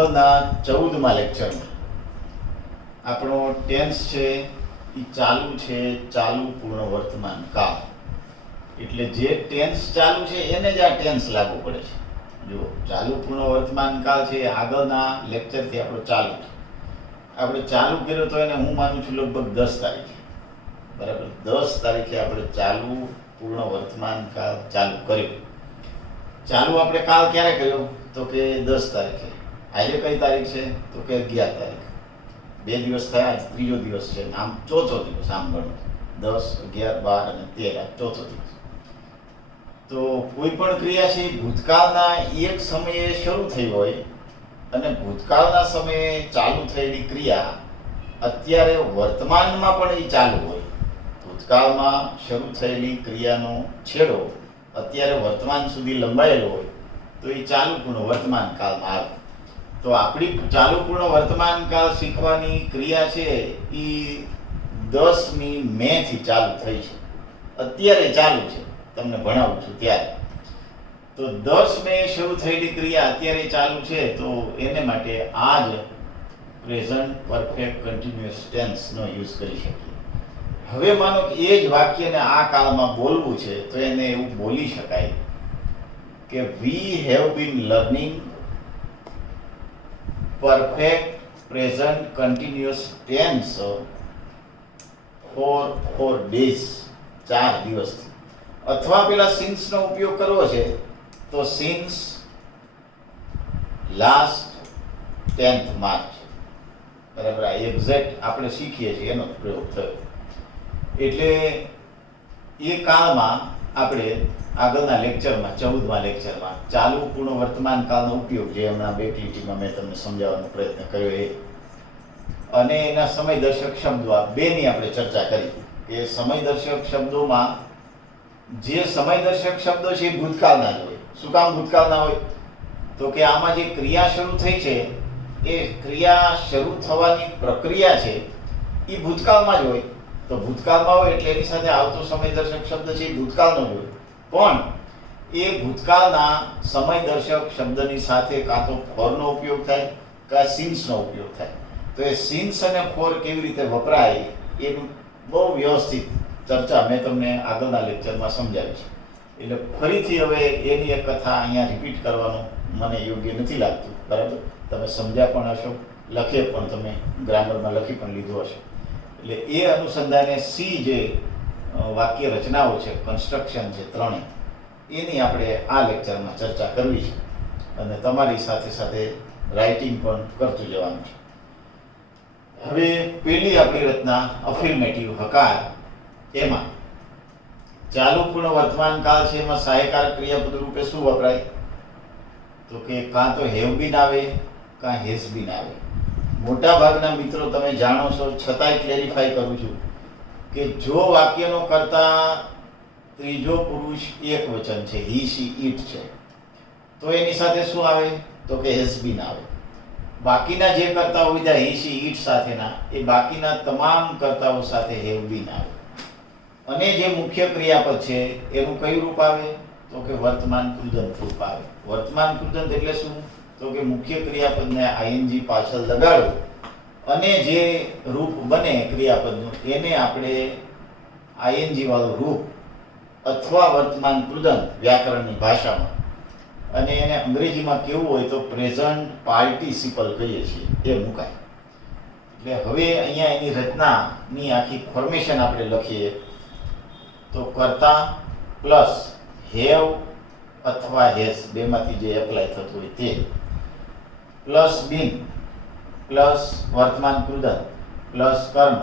આગળના 14મા લેક્ચરમાં આપણો ટેન્સ છે એ ચાલુ છે, ચાલુ પૂર્ણ વર્તમાન કાળ. એટલે જે ટેન્સ ચાલુ છે એને જ આ ટેન્સ લાગુ પડે છે. જો ચાલુ પૂર્ણ વર્તમાન કાળ છે આગળના લેક્ચરથી આપણો ચાલુ છે. આપણે ચાલુ કર્યો તો એને હું માનું છું લગભગ 10 તારીખે, બરાબર. 10 તારીખે આપણે ચાલુ પૂર્ણ વર્તમાન કાળ ચાલુ કર્યો. ચાલુ આપણે કાલ ક્યારે કર્યો તો કે 10 તારીખે. આજે કઈ તારીખ છે તો કે 11 તારીખ. 2 દિવસ થયા, આજ ત્રીજો દિવસ છે. આમ ચોથો દિવસ, આમ ગણો 10, 11, 12 અને 13 ચોથો દિવસ. તો કોઈ પણ ક્રિયા છે ભૂતકાળના એક સમયે શરૂ થઈ હોય અને ભૂતકાળના સમયે ચાલુ થયેલી ક્રિયા અત્યારે વર્તમાનમાં પણ એ ચાલુ હોય. ભૂતકાળમાં શરૂ થયેલી ક્રિયાનો છેડો અત્યારે વર્તમાન સુધી લંબાયેલો હોય તો એ ચાલુ પૂર્ણ વર્તમાન કાળમાં આવે. તો આપણી ચાલુ પૂર્ણ વર્તમાન કાળ શીખવાની ક્રિયા છે એ 10મી મે થી ચાલુ થઈ છે. અત્યારે ચાલુ છે, તમને ભણાવું છું ત્યારે. તો 10 મે શરૂ થયેલી ક્રિયા અત્યારે ચાલુ છે, તો એને માટે આ જ પ્રેઝન્ટ પરફેક્ટ કન્ટિન્યુઅસ ટેન્સનો યુઝ કરી શકીએ. હવે માનો કે એ જ વાક્યને આ કાળમાં બોલવું છે તો એને એવું બોલી શકાય કે we have been learning perfect present continuous tense for 4 days, 4 દિવસથી. અથવા પેલા સિન્સનો ઉપયોગ કરવો છે તો સિન્સ લાસ્ટ 10th માર્ચ, બરાબર. આ એક્ઝેક્ટ આપણે શીખીએ છીએ એનો પ્રયોગ થયો. એટલે એ કાળમાં આપણે આગળના લેક્ચરમાં 14મા લેક્ચરમાં ચાલુ પૂર્ણ વર્તમાન કાળનો ઉપયોગ, જે હમણાં 2 લીટીમાં મેં તમને સમજાવવાનો પ્રયત્ન કર્યો એ, અને એના સમયદર્શક શબ્દો, આ બેની આપણે ચર્ચા કરી કે સમયદર્શક શબ્દોમાં જે સમયદર્શક શબ્દો છે એ ભૂતકાળના જ હોય. શું કામ ભૂતકાળના હોય તો કે આમાં જે ક્રિયા શરૂ થઈ છે એ ક્રિયા શરૂ થવાની પ્રક્રિયા છે એ ભૂતકાળમાં જ હોય. તો ભૂતકાળમાં હોય એટલે એની સાથે આવતો સમયદર્શક શબ્દ છે એ ભૂતકાળનો જ હોય. પણ એ ભૂતકાળના સમયદર્શક શબ્દની સાથે કાં તો ફોરનો ઉપયોગ થાય કાં સિન્સનો ઉપયોગ થાય. તો એ સિન્સ અને ફોર કેવી રીતે વપરાય એ બહુ વ્યવસ્થિત ચર્ચા મેં તમને આગળના લેક્ચરમાં સમજાવી છે. એટલે ફરીથી હવે એની એક કથા અહીંયા રિપીટ કરવાનું મને યોગ્ય નથી લાગતું, બરાબર. તમે સમજ્યા પણ હશો, લખીએ પણ, તમે ગ્રામરમાં લખી પણ લીધું હશે. એટલે એ અનુસંધાને સી જે વાક્ય રચનાઓ છે, કન્સ્ટ્રક્શન છે ત્રણેય, એની આપણે આ લેક્ચરમાં ચર્ચા કરવી છે. અને તમારી સાથે સાથે રાઇટિંગ પણ કરતું જવાનું છે. હવે પેલી આપણી રચના અફર્મેટિવ હકાર. એમાં ચાલુ પૂર્ણ વર્તમાન કાળ છે, એમાં સહાયકારક ક્રિયાપદ રૂપે શું વપરાય તો કે કાં તો હેવ બીન આવે કાં હેઝ બીન આવે. મોટા ભાગના મિત્રો તમે જાણો છો, છતાંય ક્લેરિફાઈ કરું છું કે જો વાક્યનો કર્તા ત્રીજો પુરુષ એક વચન છે, હી શી ઇટ છે, તો એની સાથે શું આવે તો કે હેઝ બીન આવે. બાકીના જે કર્તાઓ બીજા હી શી ઇટ સાથેના, એ બાકીના તમામ કર્તાઓ સાથે હેવ બીન આવે. અને જે મુખ્ય ક્રિયાપદ છે એનું કયું રૂપ આવે તો કે વર્તમાન કૃદંત રૂપ આવે. વર્તમાન કૃદંત એટલે શું તો કે મુખ્ય ક્રિયાપદને આઈએનજી પાછળ લગાડો અને જે રૂપ બને ક્રિયાપદનું એને આપણે આઈએનજી વાળું રૂપ અથવા વર્તમાન કૃદંત વ્યાકરણની ભાષામાં, અને એને અંગ્રેજીમાં કેવું હોય તો પ્રેઝન્ટ પાર્ટિસિપલ કહીએ છીએ, એ મુકાય. એટલે હવે અહીંયા એની રચનાની આખી ફોર્મેશન આપણે લખીએ તો કર્તા પ્લસ હેવ અથવા હેઝ, બેમાંથી જે એપ્લાય થતું હોય તે, પ્લસ બીન પ્લસ વર્તમાન કૃદંત પ્લસ કર્મ,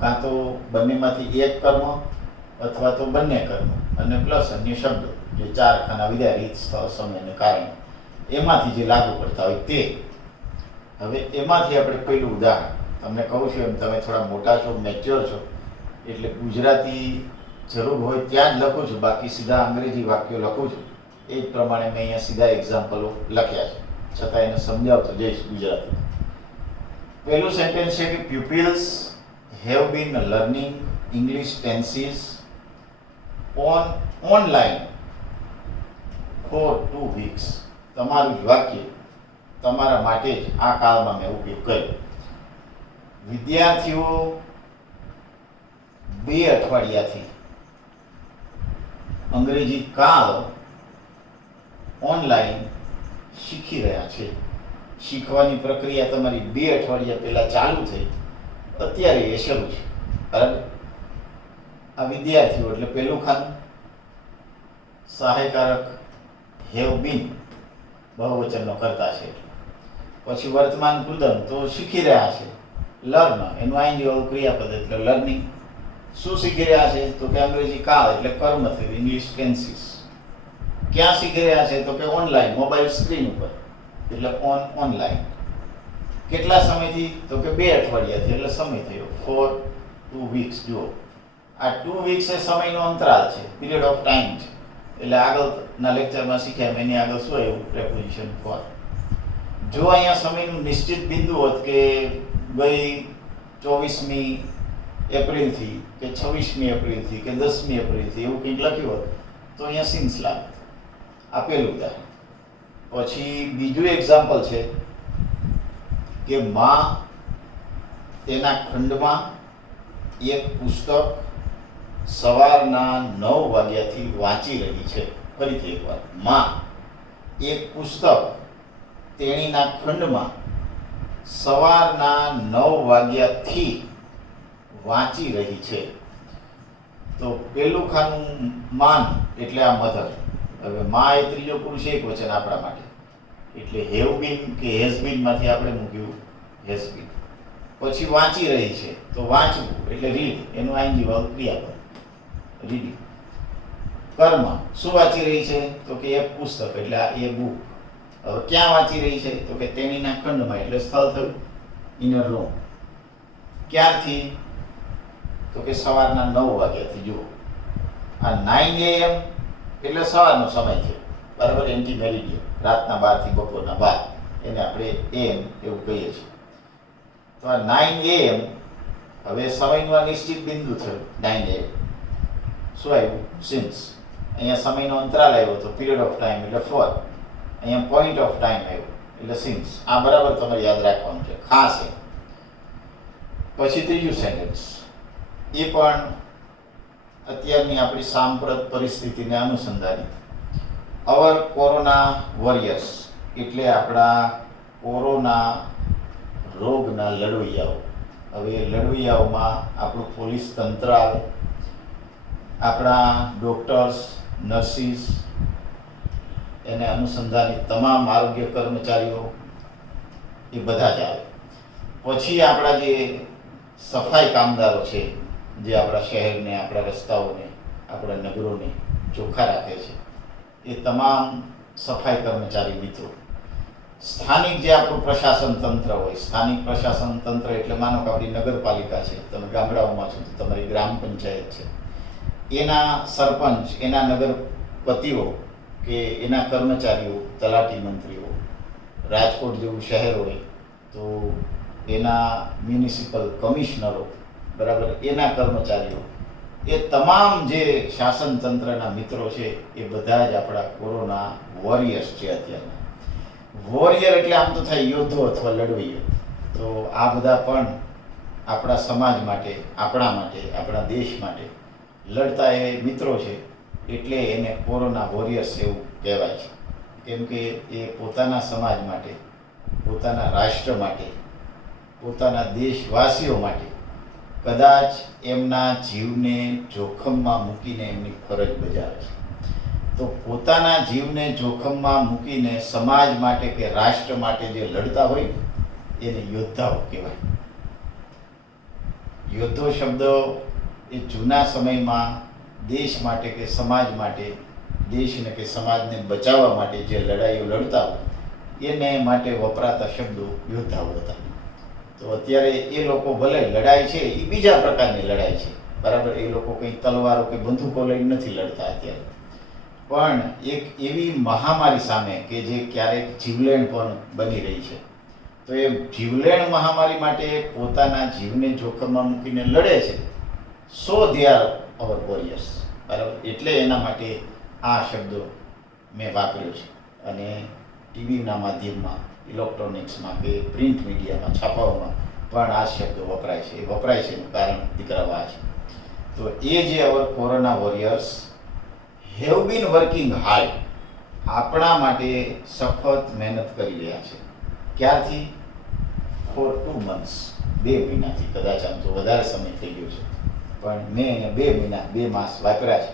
કાં તો બંનેમાંથી એક કર્મ અથવા તો બંને કર્મ, અને પ્લસ અન્ય શબ્દો જે 4 ખાના વિધાય, રીત, સ્થળ, સમય અને કારણ, એમાંથી જે લાગુ પડતા હોય તે. હવે એમાંથી આપણે પહેલું ઉદાહરણ, તમને કહું છું એમ તમે થોડા મોટા છો, મેચ્યોર છો, એટલે ગુજરાતી જરૂર હોય ત્યાં જ લખું છું, બાકી સીધા અંગ્રેજી વાક્યો લખું છું. એ જ પ્રમાણે મેં અહીંયા સીધા એક્ઝામ્પલો લખ્યા છે, છતાં એને સમજાવતો જઈશ ગુજરાતી. પહેલું સેન્ટેન્સ છે કે pupils have been learning English tenses online for 2 weeks. તમારું જ વાક્ય તમારા માટે જ આ કાળમાં મેં ઉપયોગ કર્યો. વિદ્યાર્થીઓ 2 અઠવાડિયાથી અંગ્રેજી કાળ ઓનલાઈન શીખી રહ્યા છે. શીખવાની પ્રક્રિયા તમારી 2 અઠવાડિયા પહેલા ચાલુ થઈ, અત્યારે એ શરૂ છે. બરાબર? આ વિદ્યાર્થીઓ એટલે પહેલું ખાનું સહાયકારક હેવ બીન બહુવચનનો કરતા છે. પછી વર્તમાન કૃદંત તો શીખી રહ્યા છે. લર્ન એનું આઈએનજી વાળું ક્રિયાપદ એટલે લર્નિંગ. શું શીખી રહ્યા છે? તો કે અંગ્રેજી કાળ એટલે કર્મ થયું, ઇંગ્લિશ ટેન્સીસ. ક્યાં શીખી રહ્યા છે? તો કે ઓનલાઈન, મોબાઈલ સ્ક્રીન ઉપર એટલે ઓનલાઈન. કેટલા સમયથી? તો કે 2 અઠવાડિયાથી એટલે સમય થયો ફોર 2 વીક્સ. જુઓ, આ 2 વીક્સ એ સમયનો અંતરાલ છે, પીરિયડ ઓફ ટાઈમ છે. એટલે આગળના લેક્ચરમાં શીખ્યા એની આગળ શું આવ્યું? Preposition for. જો અહીંયા સમયનું નિશ્ચિત બિંદુ હોત કે ભાઈ 24મી એપ્રિલથી કે 26મી એપ્રિલથી કે 10મી એપ્રિલથી એવું કંઈક લખ્યું હોત તો અહીંયા સિન્સ લાગે. આપેલું ઉદાહરણ. પછી બીજું એક્ઝામ્પલ છે કે માં તેના ખંડમાં એક પુસ્તક સવારના 9 વાગ્યાથી વાંચી રહી છે. ફરીથી એકવાર, માં એક પુસ્તક તેણીના ખંડમાં સવારના 9 વાગ્યાથી વાંચી રહી છે. તો પેલું ખાનું માન એટલે આ મધર. હવે માં એ ત્રીજો પુરુષ એક વચન આપણા માટે, એટલે હેવ બીન કે હેઝ બીન માંથી આપણે મૂક્યું હેઝ બીન. પછી વાંચી રહી છે તો વાંચવું એટલે રીડ, એનું આઈએનજી વાળું ક્રિયાપદ રીડિંગ. કર્મ શું વાંચી રહી છે? તો કે એક પુસ્તક એટલે આ એ બુક. હવે ક્યાં વાંચી રહી છે? તો કે તેણીના ખંડમાં એટલે સ્થળ થયું ઇનર રૂમ. ક્યારથી? તો કે સવારના 9 વાગ્યાથી. જુઓ, આ 9 AM એટલે સવારનો સમય છે. બરાબર? એન્ટી મેરિડિયન, રાતના 12 થી બપોરના 12, એને આપણે AM એવું કહીએ છીએ. તો આ 9 AM હવે સમયનું આ નિશ્ચિત બિંદુ થયું 9 AM. શું આવ્યું? સિન્સ. અહીંયા સમયનો અંતરાલ આવ્યો તો પીરિયડ ઓફ ટાઈમ એટલે ફોર. અહીંયા પોઈન્ટ ઓફ ટાઈમ આવ્યો એટલે સિન્સ. આ બરાબર તમારે યાદ રાખવાનું છે, ખાસ છે. પછી ત્રીજું સેન્ટેન્સ, એ પણ અત્યારની આપણી સાંપ્રત પરિસ્થિતિને અનુસંધાની. અવર કોરોના વોરિયર્સ એટલે આપણા કોરોના રોગના લડવૈયાઓ. હવે લડવૈયાઓમાં આપણું પોલીસ તંત્ર આવે, આપણા ડોક્ટર્સ, નર્સિસ, એને અનુસંધાની તમામ આરોગ્ય કર્મચારીઓ, એ બધા જ આવે. પછી આપણા જે સફાઈ કામદારો છે, જે આપણા શહેરને, આપણા રસ્તાઓને, આપણા નગરોને ચોખ્ખા રાખે છે, એ તમામ સફાઈ કર્મચારી મિત્રો. સ્થાનિક જે આપણું પ્રશાસન તંત્ર હોય, સ્થાનિક પ્રશાસન તંત્ર એટલે માનો કે આપણી નગરપાલિકા છે, તમે ગામડાઓમાં છો તો તમારી ગ્રામ પંચાયત છે, એના સરપંચ, એના નગરપતિઓ કે એના કર્મચારીઓ, તલાટી મંત્રીઓ, રાજકોટ જેવું શહેર હોય તો એના મ્યુનિસિપલ કમિશનરો, બરાબર, એના કર્મચારીઓ, એ તમામ જે શાસન તંત્રના મિત્રો છે એ બધા જ આપણા કોરોના વોરિયર્સ છે. અત્યારના વોરિયર એટલે આમ તો થાય યોદ્ધો અથવા લડવૈયો. તો આ બધા પણ આપણા સમાજ માટે, આપણા માટે, આપણા દેશ માટે લડતા એ મિત્રો છે, એટલે એને કોરોના વોરિયર્સ એવું કહેવાય છે. કેમ કે એ પોતાના સમાજ માટે, પોતાના રાષ્ટ્ર માટે, પોતાના દેશવાસીઓ માટે કદાચ એમના જીવને જોખમમાં મૂકીને એમની ફરજ બજાવે છે. તો પોતાના જીવને જોખમમાં મૂકીને સમાજ માટે કે રાષ્ટ્ર માટે જે લડતા હોય એને યોદ્ધાઓ કહેવાય. યોદ્ધો શબ્દ એ જૂના સમયમાં દેશ માટે કે સમાજ માટે, દેશને કે સમાજને બચાવવા માટે જે લડાઈઓ લડતા હોય એને માટે વપરાતા શબ્દો યોદ્ધાઓ હતા. તો અત્યારે એ લોકો ભલે લડાઈ છે એ બીજા પ્રકારની લડાઈ છે, બરાબર, એ લોકો કંઈ તલવારો કે બંદૂકો લઈને નથી લડતા અત્યારે, પણ એક એવી મહામારી સામે કે જે ક્યારેક જીવલેણ પણ બની રહી છે, તો એ જીવલેણ મહામારી માટે પોતાના જીવને જોખમમાં મૂકીને લડે છે. સો દે આર અવર વોરિયર્સ, બરાબર. એટલે એના માટે આ શબ્દો મેં વાપર્યો છે અને ટીવીના માધ્યમમાં ઇલેક્ટ્રોનિક્સમાં કે પ્રિન્ટ મીડિયામાં છાપાઓમાં પણ આ શબ્દ વપરાય છે. એ વપરાય છે એનું કારણ દીકરાઓ આ છે. તો એ જે our corona warriors have been working hard, આપણા માટે સખત મહેનત કરી રહ્યા છે. ક્યારથી? ફોર 2 months, 2 મહિનાથી. કદાચ આમ તો વધારે સમય થઈ ગયો છે, પણ મેં અહીંયા 2 મહિના 2 માસ વાપર્યા છે,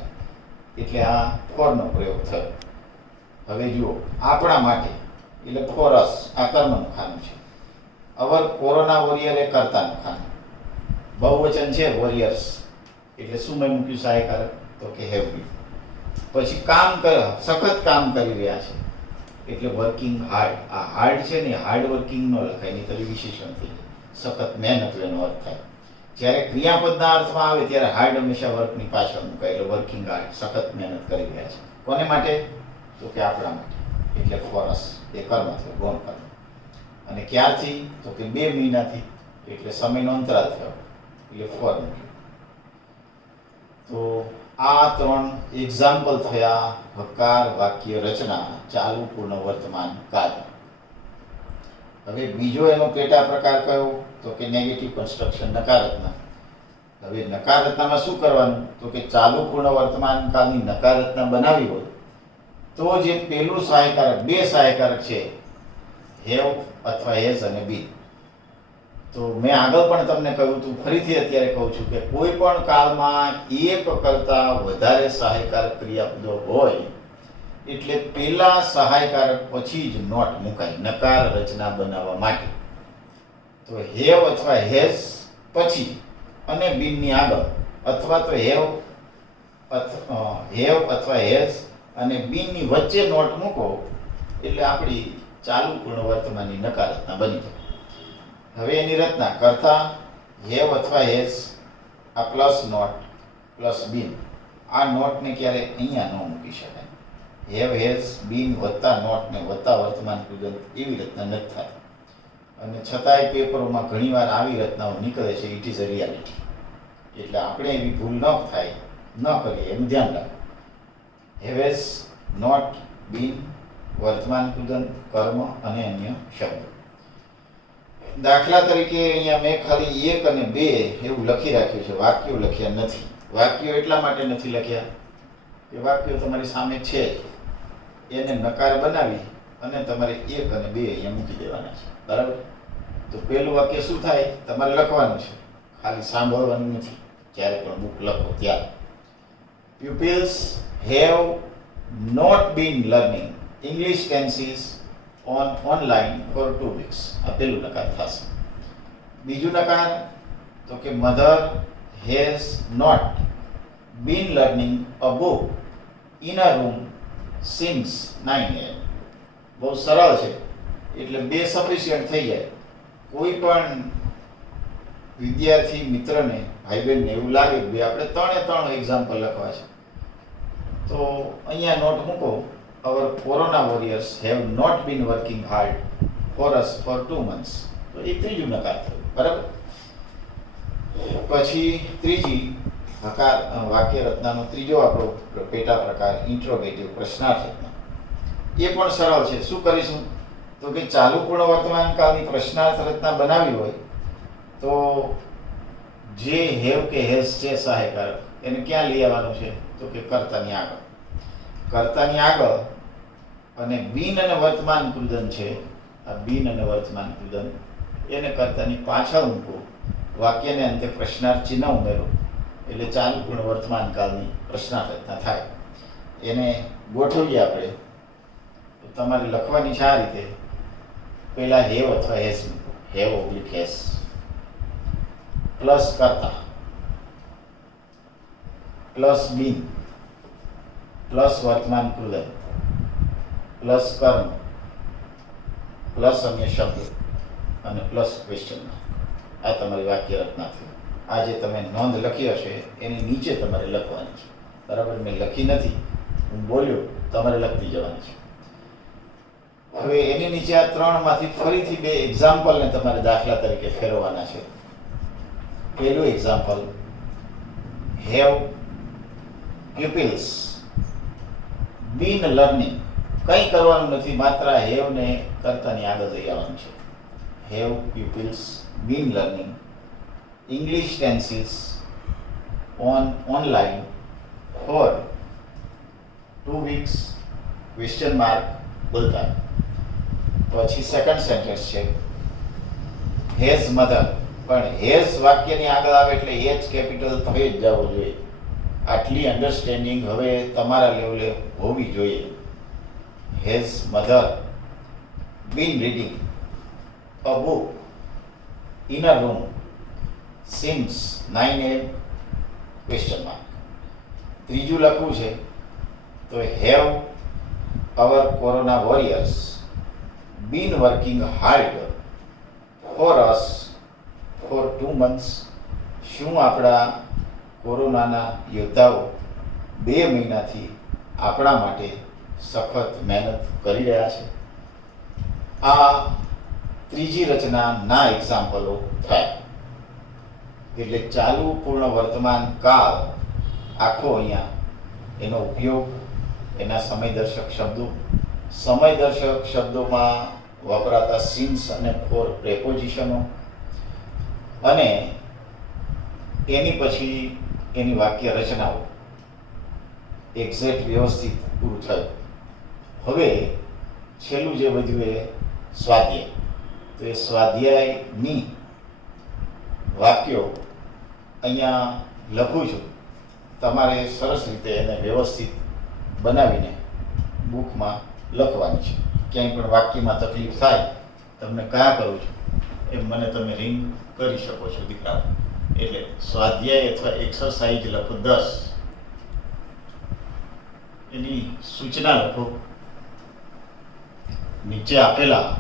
એટલે આ ફોરનો પ્રયોગ થયો. હવે જુઓ, આપણા માટે એટલે ફોરસ, આ કર્મનું ખાનું છે. અવર કોરોના વોરિયર એ કર્તાનું ખાનું. બહુવચન છે વોરિયર્સ, એટલે શું મેં મૂક્યું સહાયકારક? તો કે હેવ બીન. પછી કામ સખત કામ કરી રહ્યા છે, એટલે વર્કિંગ હાર્ડ. આ હાર્ડ છે ને, હાર્ડ વર્કિંગ નો લખાય, નહીં તો વિશેષણ થઈ જાય. સખત મહેનત એનો અર્થ થાય. જ્યારે ક્રિયાપદના અર્થમાં આવે ત્યારે હાર્ડ હંમેશા વર્કની પાછળ મુકાય, એટલે વર્કિંગ હાર્ડ, સખત મહેનત કરી રહ્યા છે. કોને માટે? તો કે આપણા માટે. એટલે ફોરસ એ કર્મ થયો, ગૌણ કર્મ. અને ક્યારથી? તો કે 2 મહિનાથી, એટલે સમયનો અંતરાલ થયો, એટલે ફોર મૂક્યું. તો આ 3 એક્ઝામ્પલ થયા હકાર વાક્ય રચના ચાલુ પૂર્ણ વર્તમાન કાળ. હવે બીજો એનો પેટા પ્રકાર કયો? તો કે નેગેટિવ કન્સ્ટ્રક્શન, નકાર રચના. હવે નકાર રચનામાં શું કરવાનું? તો કે ચાલુ પૂર્ણ વર્તમાન કાળની નકાર રચના બનાવી હોય તો જે પેલું સહાયકારક, 2 સહાયકારક છે, હેવ અથવા હેઝ અને બીન. તો મેં આગળ પણ તમને કહ્યું હતું, ફરીથી અત્યારે કહું છું કે કોઈ પણ કાળમાં એક કરતાં વધારે સહાયકારક ક્રિયાપદો હોય એટલે પેલા સહાયકારક પછી જ નોટ મુકાય નકાર રચના બનાવવા માટે. તો હેવ અથવા હેઝ પછી અને બીનની આગળ, અથવા તો હેવ અથવા હેઝ અને બીનની વચ્ચે નોટ મૂકો એટલે આપણી ચાલુ પૂર્ણ વર્તમાનની નકાર રચના બની જાય. હવે એની રચના કરતા હેવ અથવા હેઝ, આ પ્લસ નોટ પ્લસ બીન, આ નોટને ક્યારે અહીંયા ન મૂકી શકાય. હેવ હેઝ બીન વત્તા નોટ ને વત્તા વર્તમાન કૃદંત, એવી રચના નથી થાય. અને છતાંય પેપરોમાં ઘણીવાર આવી રચનાઓ નીકળે છે. It is a reality. એટલે આપણે એવી ભૂલ ન થાય, ન કરીએ એનું ધ્યાન રાખો. હેવ હેઝ, નોટ, બીન, વર્તમાન કૃદંત, કર્મ અને અન્ય શબ્દ. દાખલા તરીકે અહીંયા મેં ખાલી 1 અને 2 એવું લખી રાખ્યું છે, વાક્યો લખ્યા નથી. વાક્યો એટલા માટે નથી લખ્યા કે વાક્યો તમારી સામે છે જ, એને નકાર બનાવી અને તમારે 1 અને 2 અહીંયા મૂકી દેવાના છે. બરાબર? તો પેલું વાક્ય શું થાય? તમારે લખવાનું છે, ખાલી સાંભળવાનું નથી. જ્યારે પણ બુક લખો ત્યારે pupils have not been learning English tenses online for 2 weeks. આ પેલું નકાર થશે. બીજું નકાર તો કે mother has not been learning a book in a room since 9 AM. બહુ સરળ છે, એટલે 2 સફિશિયન્ટ થઈ જાય. કોઈ પણ વિદ્યાર્થી મિત્રને, ભાઈ બહેનને એવું લાગે કે આપણે 3 એક્ઝામ્પલ લખવા છે, તો અહીંયા નોટ મૂકો. Our corona warriors have not been working hard for us for 2 months. તો એ ત્રીજું નકાર થયું. બરાબર? પછી ત્રીજી હકાર વાક્ય રચનાનો ત્રીજો આપણો પેટા પ્રકાર ઇન્ટ્રોગેટિવ, પ્રશ્નાર્થ રચના. એ પણ સરળ છે. શું કરીશું? તો કે ચાલુ પૂર્ણ વર્તમાન કાળની પ્રશ્નાર્થ રચના બનાવી હોય તો જે હેવ કે હેઝ છે સહાયકારક, એને ક્યાં લઈ આવવાનું છે? તો કે કર્તાની આગળ. કર્તાની આગળ અને બીન અને વર્તમાન કૃદંત છે, આ બીન અને વર્તમાન કૃદંત, એને કર્તાની પાછળ મૂકો. વાક્યને અંતે પ્રશ્નાર્થ ચિહ્ન ઉમેરો એટલે ચાલુ પૂર્ણ વર્તમાન કાળની પ્રશ્નાર્થ રચના થાય. એને ગોઠવીએ આપણે. તો તમારે લખવાની છે આ રીતે. પહેલા હેવ અથવા હેઝ મૂકો, હેવ ઓબ્લિક હેઝ, પ્લસ કર્તા, પ્લસ બીન, પ્લસ વર્તમાન કૃદંત, પ્લસ કર્મ, પ્લસ અન્ય શબ્દ અને પ્લસ ક્વેશ્ચન માર્ક. આ તમારી વાક્ય રચના થઈ. આ જે તમે નોંધ લખી હશે એની નીચે તમારે લખવાની છે. બરાબર? મેં લખી નથી, હું બોલ્યો, તમારે લખતી જવાની છે. હવે એની નીચે આ 3માંથી ફરીથી 2 એક્ઝામ્પલને તમારે દાખલા તરીકે ફેરવવાના છે. પહેલું example, have pupils been learning કંઈ કરવાનું નથી, માત્ર હેવને કરતાની આગળ જઈ આવવાનું છે. Have peoples been learning English tenses online for 2 weeks question mark બોલતા. પછી સેકન્ડ સેન્ટેન્સ છે હેઝ મધર, પણ હેઝ વાક્યની આગળ આવે એટલે એચ કેપિટલ થઈ જ જવો જોઈએ. આટલી અન્ડરસ્ટેન્ડિંગ હવે તમારા લેવલે હોવી જોઈએ. Has mother been reading a book in a room since 9 AM question mark. ત્રીજું લખવું છે તો have our corona warriors been working hard for us for 2 months. શું આપણા કોરોનાના યોદ્ધાઓ 2 મહિનાથી આપણા માટે સખત મહેનત કરી રહ્યા છે. આ ત્રીજી રચનાના એક્ઝામ્પલો થાય. એટલે ચાલુ પૂર્ણ વર્તમાન કાળ આખો અહીંયા એનો ઉપયોગ, એના સમયદર્શક શબ્દો, સમયદર્શક શબ્દોમાં વપરાતા સિન્સ અને ફોર પ્રેપોઝિશનો, અને એની પછી એની વાક્ય રચનાઓ એક્ઝેક્ટ વ્યવસ્થિત પૂરું થયું. હવે છેલ્લું જે વધ્યું એ સ્વાધ્યાય. તો એ સ્વાધ્યાયની વાક્યો અહીંયા લખું છું. તમારે સરસ રીતે એને વ્યવસ્થિત બનાવીને બુકમાં લખવાની છે. ક્યાંય પણ વાક્યમાં તકલીફ થાય, તમને કયા કરું છું એમ મને તમે રિંગ કરી શકો છો દીકરા. એટલે સ્વાધ્યાય અથવા એક્સરસાઇઝ લખો 10, એની સૂચના લખો. નીચે આપેલા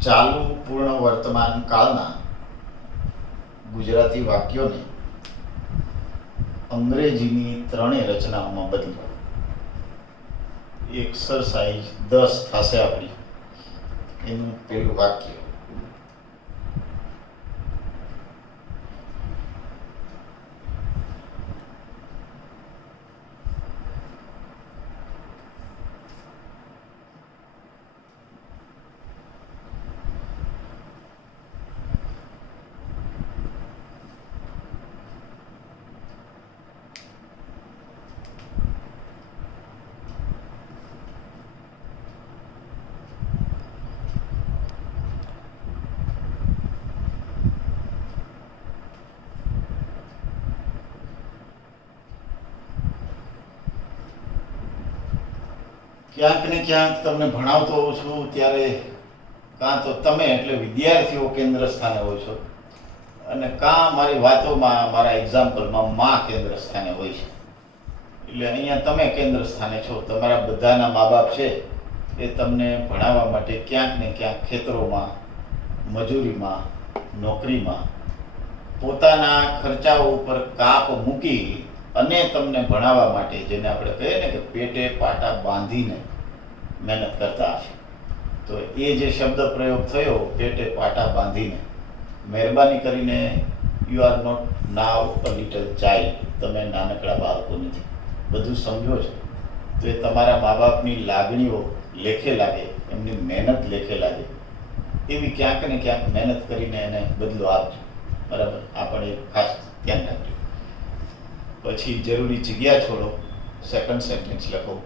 ચાલુ પૂર્ણ વર્તમાન કાળના ગુજરાતી વાક્યોને અંગ્રેજીની 3 રચનાઓમાં બદલો. એક્સરસાઇઝ 10 થશે આપણી. એનું પેલું વાક્ય ક્યાંક ને ક્યાંક તમને ભણાવતો હોઉં છું ત્યારે કાં તો તમે એટલે વિદ્યાર્થીઓ કેન્દ્ર સ્થાને હોય છો, અને કાં મારી વાતોમાં, મારા એક્ઝામ્પલમાં માં કેન્દ્ર સ્થાને હોય છે. એટલે અહીંયા તમે કેન્દ્ર સ્થાને છો. તમારા બધાના મા બાપ છે એ તમને ભણાવવા માટે ક્યાંક ને ક્યાંક ખેતરોમાં, મજૂરીમાં, નોકરીમાં પોતાના ખર્ચાઓ ઉપર કાપ મૂકી અને તમને ભણાવવા માટે, જેને આપણે કહીએ ને કે પેટે પાટા બાંધીને મહેનત કરતા હશે. તો એ જે શબ્દ પ્રયોગ થયો પેટે પાટા બાંધીને, મહેરબાની કરીને you are not now a little child. તમે નાનકડા બાળકો નથી, બધું સમજો છો. તો એ તમારા મા બાપની લાગણીઓ લેખે લાગે, એમની મહેનત લેખે લાગે, એવી ક્યાંક ને ક્યાંક મહેનત કરીને એને બદલો આપજો. બરાબર? આપણે ખાસ ધ્યાન રાખજો. પછી જરૂરી જગ્યા છોડો. સેકન્ડ સેન્ટેન્સ લખો.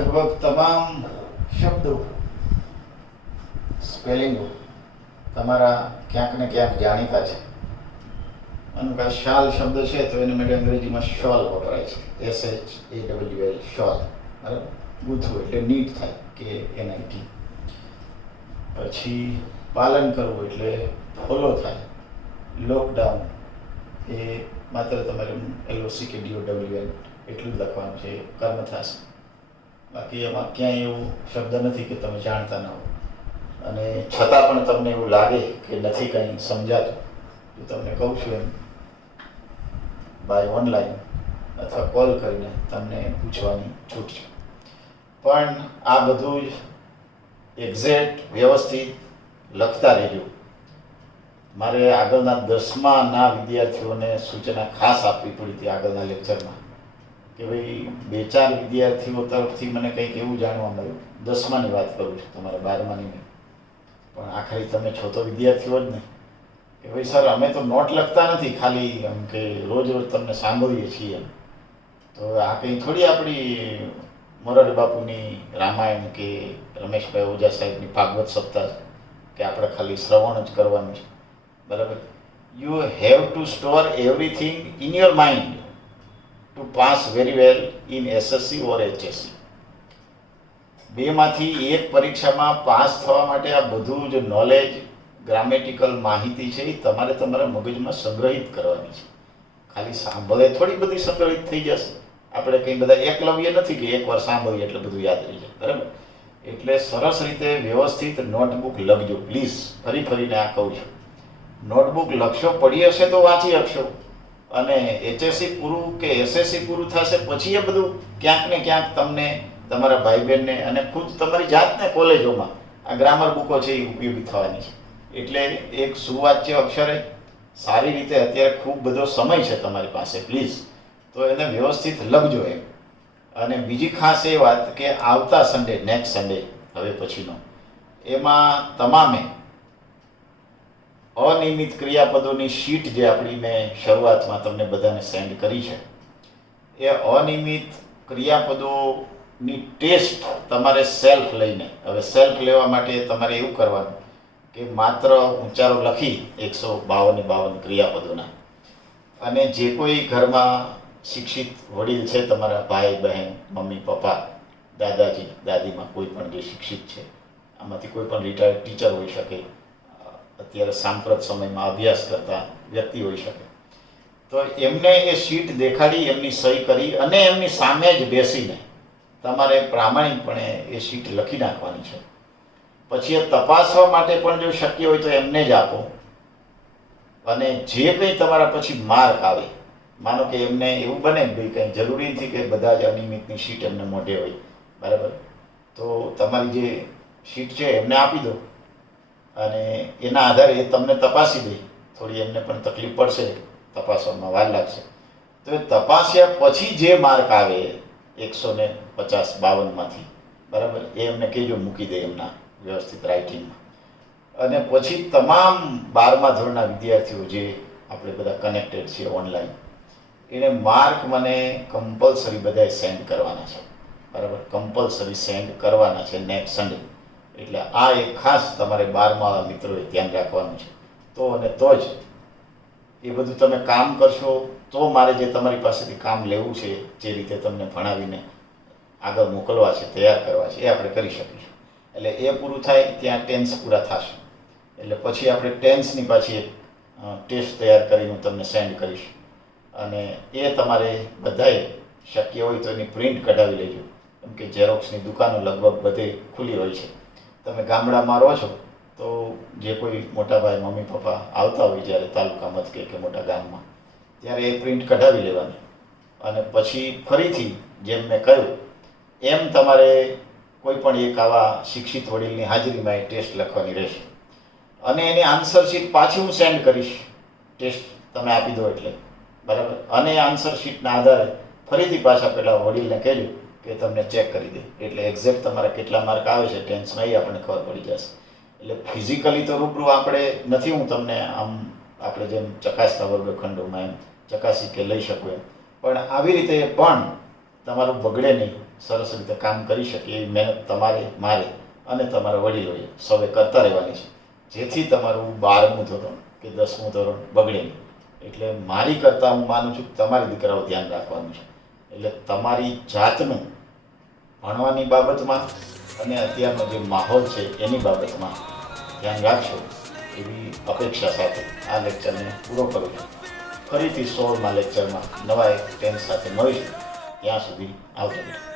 લગભગ તમામ શબ્દો સ્પેલિંગો તમારા ક્યાંક ને ક્યાંક જાણીતા છે. અને કે શાલ શબ્દ છે તો એને માટે અંગ્રેજીમાં શોલ વપરાય છે, SHAWL શોલ. બરાબર, ગૂંથવું એટલે નીટ થાય કે NIT. પછી પાલન કરવું એટલે ફોલો થાય. લોકડાઉન એ માત્ર તમારે LOCKDOWN એટલું જ લખવાનું છે, કર્મ થશે. બાકી એમાં ક્યાંય એવું શબ્દ નથી કે તમે જાણતા ન હો અને છતાં પણ તમને એવું લાગે કે નથી કંઈ સમજાતું તો તમને કહું છું એમ બાય ઓનલાઈન અથવા કોલ કરીને તમને પૂછવાની છૂટ છે. પણ આ બધું જ એક્ઝેક્ટ વ્યવસ્થિત લખતા રહેજો. મારે આગળના 10માના વિદ્યાર્થીઓને સૂચના ખાસ આપવી પડી હતી આગળના લેક્ચરમાં કે ભાઈ 2-4 વિદ્યાર્થીઓ તરફથી મને કંઈક એવું જાણવા મળ્યું. 10માની વાત કરું છું, તમારા 12માની નહીં. પણ આખરી તમે છો તો વિદ્યાર્થીઓ જ નહીં કે ભાઈ સર અમે તો નોટ લખતા નથી, ખાલી એમ કે રોજ રોજ તમને સાંભળીએ છીએ એમ. તો આ કંઈ થોડી આપણી મોરારી બાપુની રામાયણ કે રમેશભાઈ ઓઝા સાહેબની ભાગવત સપ્તાહ કે આપણે ખાલી શ્રવણ જ કરવાનું છે. બરાબર, you have to store everything in your mind to pass very well in SSC or HSC. 2માંથી એક પરીક્ષામાં પાસ થવા માટે આ બધું જ નોલેજ, ગ્રામેટિકલ માહિતી છે એ તમારે તમારા મગજમાં સંગ્રહિત કરવાની છે. ખાલી સાંભળે થોડી બધી સંગ્રહિત થઈ જશે. આપણે કંઈ બધા એકલવ્ય નથી કે એકવાર સાંભળીએ એટલે બધું યાદ રહી જાય. બરાબર, એટલે સરસ રીતે વ્યવસ્થિત નોટબુક લખજો પ્લીઝ. ફરી ફરીને આ કહું છું, નોટબુક લખશો, પડી હશે તો વાંચી શકશો. અને HSC પૂરું કે SSC પૂરું થશે પછી એ બધું ક્યાંક ને ક્યાંક તમને તમારા ભાઈ બહેનને અને ખુદ તમારી જાતને કોલેજોમાં આ ગ્રામર બુકો છે એ ઉપયોગી થવાની છે. એટલે એક સુવાચ્ય અક્ષરે સારી રીતે અત્યારે ખૂબ બધો સમય છે તમારી પાસે, પ્લીઝ તો એને વ્યવસ્થિત લખજો એમ. અને બીજી ખાસ એ વાત કે આવતા સન્ડે, નેક્સ્ટ સન્ડે હવે પછીનો, એમાં તમામે અનિયમિત ક્રિયાપદોની શીટ જે આપણી મેં શરૂઆતમાં તમને બધાને સેન્ડ કરી છે, એ અનિયમિત ક્રિયાપદોની ટેસ્ટ તમારે સેલ્ફ લઈને, હવે સેલ્ફ લેવા માટે તમારે એવું કરવાનું કે માત્ર ઉચ્ચારો લખી 152 ક્રિયાપદોના, અને જે કોઈ ઘરમાં શિક્ષિત વડીલ છે, તમારા ભાઈ બહેન, મમ્મી પપ્પા, દાદાજી દાદીમાં કોઈ પણ જે શિક્ષિત છે, આમાંથી કોઈ પણ રિટાયર્ડ ટીચર હોઈ શકે, અત્યારે સાંપ્રત સમયમાં અભ્યાસ કરતા વ્યક્તિ હોઈ શકે, તો એમને એ શીટ દેખાડી, એમની સહી કરી અને એમની સામે જ બેસીને તમારે પ્રામાણિકપણે એ શીટ લખી નાખવાની છે. પછી એ તપાસવા માટે પણ જો શક્ય હોય તો એમને જ આપો. અને જે કંઈ તમારા પછી માર્ક આવે, માનો કે એમને એવું બને કે ભાઈ કંઈ જરૂરી નથી કે બધા જ અનિયમિતની શીટ એમને મોઢે હોય, બરાબર, તો તમારી જે શીટ છે એમને આપી દો અને એના આધારે એ તમને તપાસી દે. થોડી એમને પણ તકલીફ પડશે, તપાસવામાં વાર લાગશે. તો એ તપાસ્યા પછી જે માર્ક આવે 152માંથી, બરાબર, એ એમને કહેજો મૂકી દે એમના વ્યવસ્થિત રાઇટિંગમાં. અને પછી તમામ 12મા ધોરણના વિદ્યાર્થીઓ જે આપણે બધા કનેક્ટેડ છીએ ઓનલાઈન, એને માર્ક મને કમ્પલસરી બધાએ સેન્ડ કરવાના છે. બરાબર, કમ્પલસરી સેન્ડ કરવાના છે નેક્સ્ટ સન્ડે. એટલે આ એક ખાસ તમારે 12મા મિત્રોએ ધ્યાન રાખવાનું છે. તો અને તો જ એ બધું તમે કામ કરશો તો મારે જે તમારી પાસેથી કામ લેવું છે, જે રીતે તમને ભણાવીને આગળ મોકલવા છે, તૈયાર કરવા છે, એ આપણે કરી શકીશું. એટલે એ પૂરું થાય ત્યાં ટેન્સ પૂરા થશે. એટલે પછી આપણે ટેન્સની પાછી એક ટેસ્ટ તૈયાર કરીને હું તમને સેન્ડ કરીશ. અને એ તમારે બધાએ શક્ય હોય તો એની પ્રિન્ટ કઢાવી લેજો, કેમ કે ઝેરોક્સની દુકાનો લગભગ બધે ખુલ્લી હોય છે. તમે ગામડામાં રહો છો તો જે કોઈ મોટા ભાઈ, મમ્મી પપ્પા આવતા હોય જ્યારે તાલુકા મથકે કે મોટા ગામમાં, ત્યારે એ પ્રિન્ટ કઢાવી લેવાની. અને પછી ફરીથી જેમ મેં કહ્યું એમ તમારે કોઈ પણ એક આવા શિક્ષિત વડીલની હાજરીમાં એ ટેસ્ટ લખવાની રહેશે. અને એની આન્સર શીટ પાછી હું સેન્ડ કરીશ, ટેસ્ટ તમે આપી દો એટલે, બરાબર. અને આન્સર શીટના આધારે ફરીથી પાછા પેલા વડીલને કહેજો કે તમને ચેક કરી દે. એટલે એક્ઝેક્ટ તમારા કેટલા માર્ક આવે છે ટેન્સમાં એ આપણને ખબર પડી જશે. એટલે ફિઝિકલી તો રૂબરૂ આપણે નથી, હું તમને આમ આપણે જેમ ચકાસતા વર્ગખંડોમાં એમ ચકાસી કે લઈ શકું એમ, પણ આવી રીતે પણ તમારું બગડે નહીં સરસ રીતે કામ કરી શકે એવી મહેનત તમારે, મારે અને તમારા વડીલોએ સૌએ કરતા રહેવાની છે, જેથી તમારું 12મું ધોરણ કે 10મું ધોરણ બગડે નહીં. એટલે મારી કરતાં હું માનું છું કે તમારી દીકરાઓ ધ્યાન રાખવાનું છે. એટલે તમારી જાતનું ભણવાની બાબતમાં અને અત્યારનો જે માહોલ છે એની બાબતમાં ધ્યાન રાખશો એવી અપેક્ષા સાથે આ લેક્ચરને પૂરો કરું છું. ફરીથી 16મા લેક્ચરમાં નવા એક ટેન્સ સાથે મળીશું. ત્યાં સુધી આવજો બેટા.